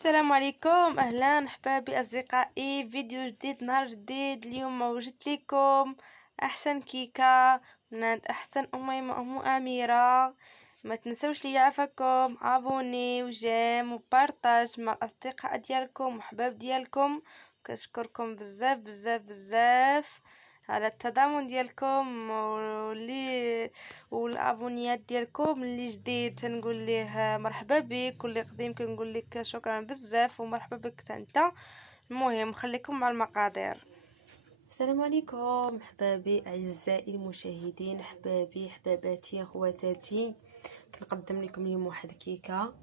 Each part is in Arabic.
السلام عليكم، اهلا احبابي اصدقائي. فيديو جديد، نهار جديد. اليوم وجدت لكم احسن كيكه من عند احسن اميمه ام اميره. ما تنسوش لي عفاكم ابوني وجيم وبارطاج مع الاصدقاء ديالكم وحباب ديالكم. كنشكركم بزاف بزاف بزاف على التضامن ديالكم والابونيات ديالكم. اللي جديد تنقول ليه مرحبا بك، واللي قديم كنقول لك شكرا بزاف ومرحبا بك حتى انت. المهم خليكم مع المقادير. السلام عليكم احبابي اعزائي المشاهدين، احبابي حباباتي خواتاتي. كنقدم لكم اليوم واحد كيكه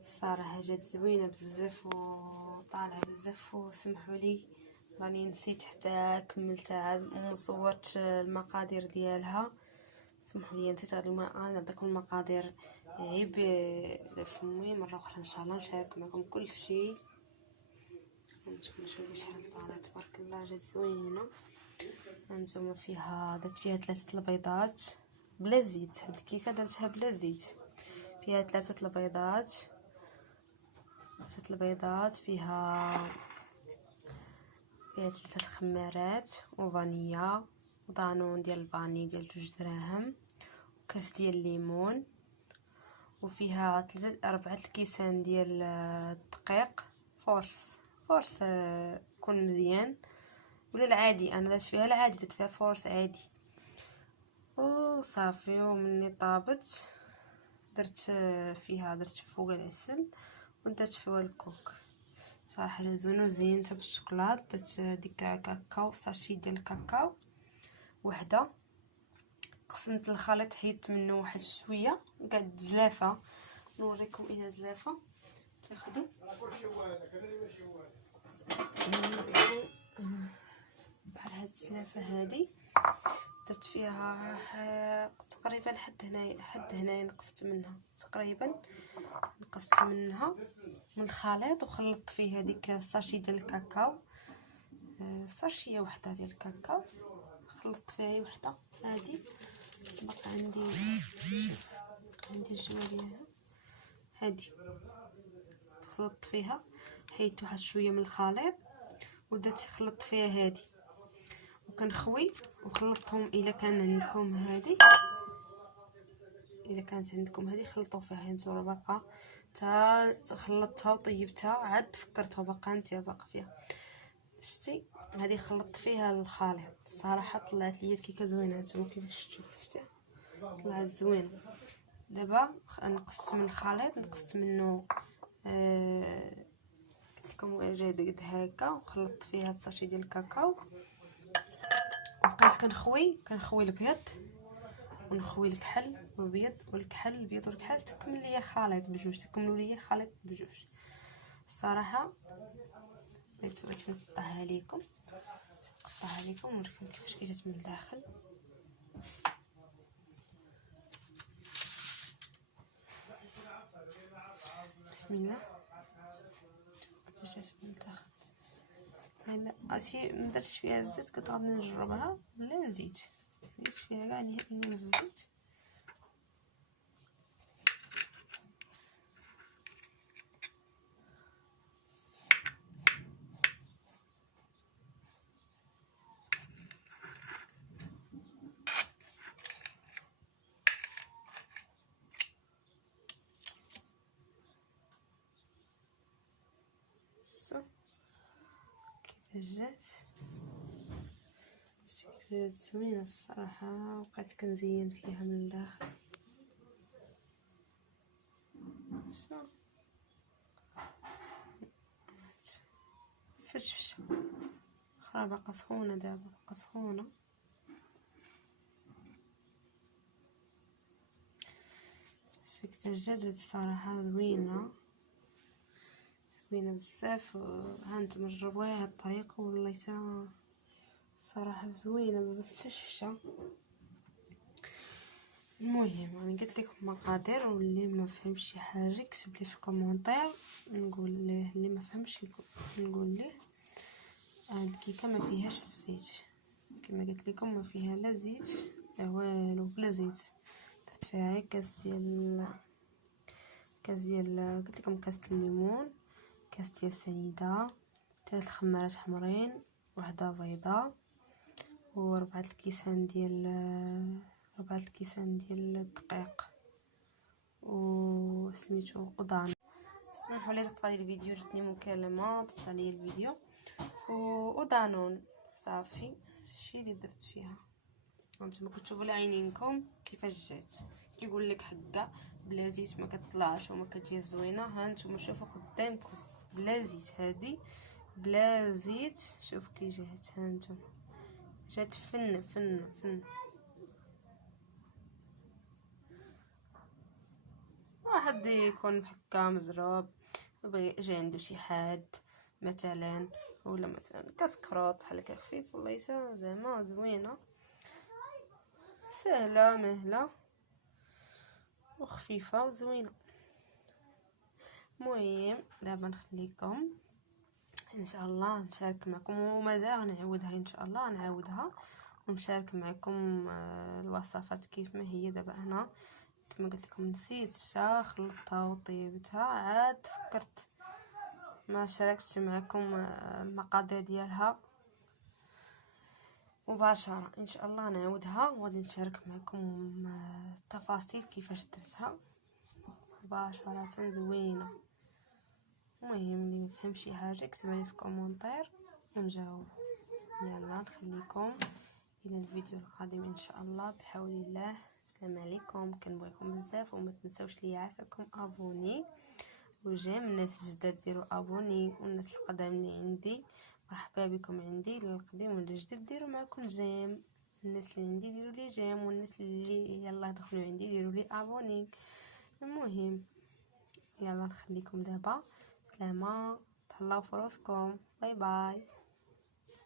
الصراحه جات زوينه بزاف وطالعه بزاف، وسمحوا لي راني نسيت حتى كملتها وما صورتش المقادير ديالها. سمحوا لي نسيت نعطيكم المقادير عيب فمي مره اخرى ان شاء الله نشارك معكم كل شيء. نشوفوا شحال طالعه تبارك الله جات زوينه. هانتوما درت فيها 3 البيضات بلا زيت. هاد الكيكه درتها بلا زيت، فيها 3 البيضات. 3 البيضات فيها 3 الخمارات وفانيا ودانون ديال الفاني ديال 2 دراهم وكاس ديال الليمون، وفيها 4 الكيسان ديال الدقيق فورس يكون مزيان ولا العادي. انا درت فيها العادي، درت فيها فورس عادي وصافي. ومني طابت درت فوق العسل ودرت فيها الكوك. صراحه زوينه وزينتها بالشوكولات. درت ديك كاكاو، ساشي ديال الكاكاو وحده. قسمت الخليط، حيدت منه واحد شويه قاعد زلافه. نوريكم الى زلافه تاخذوا بحال هاد الزلافه هذه. درت فيها تقريبا حد هنايا نقصت منها تقريبا، نقصت منها من الخليط وخلطت فيه هذيك الساشي ديال الكاكاو. ساشيه وحده ديال الكاكاو خلطت فيها هي وحده. هذه بقى عندي الجوه ديالها هذه خلطت فيها، حيدت واحد شويه من الخليط ودرت خلطت فيها هذه وكنخوي وخلطتهم. الا كان عندكم هذه، الا كانت عندكم هذه خلطوا فيها انتو باقا تا خلطتها وطيبتها عاد فكرتها باقا فيها. شتي هذه خلطت فيها الخليط. صراحه طلعت لي الكيكه زوينه. هانتوما كيفاش تشوفوا شتي طلعت زوينه. دابا نقصت من الخليط، نقصت منه قلت لكم جاي قد هكا، وخلطت فيها الساشي ديال الكاكاو. بقيت كنخوي البيض ونخوي الكحل والبيض والكحل البيض والكحل. تكمل ليا الخليط بجوج، تكملوا ليا الخليط بجوج. الصراحه بغيت نقطعها لكم ونوريكم كيفاش جات من الداخل. بسم الله. جات من الداخل. هنا عرفتي مدرتش فيها الزيت، كنت غادي نجربها بلا زيت. درت فيها كاع نهائيا الزيت. كيفاش جات زوينه الصراحه. بقيت كنزين فيها من الداخل. فش اخرى باقا سخونه. دابا باقا سخونه. كيفاش جات الصراحه زوينه بزاف. هانتوما جربوها هاد الطريقه والله صراحه زوينه بزاف فشفشه. المهم انا قلت لكم مقادير، واللي ما فهمش شي حاجه يكتب لي في الكومونتير نقول ليه. اللي ما فهمش نقول ليه. هاد الكيكه ما فيهاش الزيت كما قلت لكم، ما فيها لا زيت لا والو، بلا زيت. درت فيها غير كاس ديال قلت لكم كاس الليمون، كاس ديال السنيده، 3 خمارات حمرين، وحده بيضاء، وربعة الكيسان ديال الدقيق وسميتو قضان. سمحوا لي تقطع لي الفيديو، جاتني مكالمه تقطع لي الفيديو. ودانون صافي هادشي اللي درت فيها. هانتوما كتشوفوا لعينينكم كيفاش جات، كيقول لك حكا بلا زيت ما كتطلعش وما كتجي زوينه. هانتوما شوفوا قدامكم بلا زيت، هذه بلا زيت، شوفوا كي جات. هانتوما جات فن فن فن. واحد يكون هكا مزروب جا عنده شي حاد مثلا، ولا مثلا كتكروط بحال هكا خفيف، والله زعما زوينه سهله مهله وخفيفه وزوينه. المهم دابا نخليكم ان شاء الله نشارك معكم، ومازال غنعاودها ان شاء الله، نعاودها ونشارك معكم الوصفات كيف ما هي. دابا هنا كما قلت لكم نسيتها، خلطتها وطيبتها، عاد فكرت ما شاركتش معكم المقادير ديالها مباشره. ان شاء الله نعاودها وغادي نشارك معكم التفاصيل كيفاش درتها مباشره زوينه. المهم اللي مفهم شي حاجه يكتبها لي في كومونتير ونجاوب. يلا نخليكم الى الفيديو القادم ان شاء الله بحول الله. السلام عليكم، كنبغيكم بزاف، وما تنساوش لي عافاكم ابوني، وجيم الناس الجداد ديروا ابوني، والناس القدام اللي عندي مرحبا بكم عندي، للقديم والجديد ديروا معكم جيم. الناس اللي عندي ديروا لي جيم، والناس اللي يلا دخلوا عندي ديروا لي ابوني. المهم يلا نخليكم دابا، سلامه، تهلاو في راسكم، باي باي.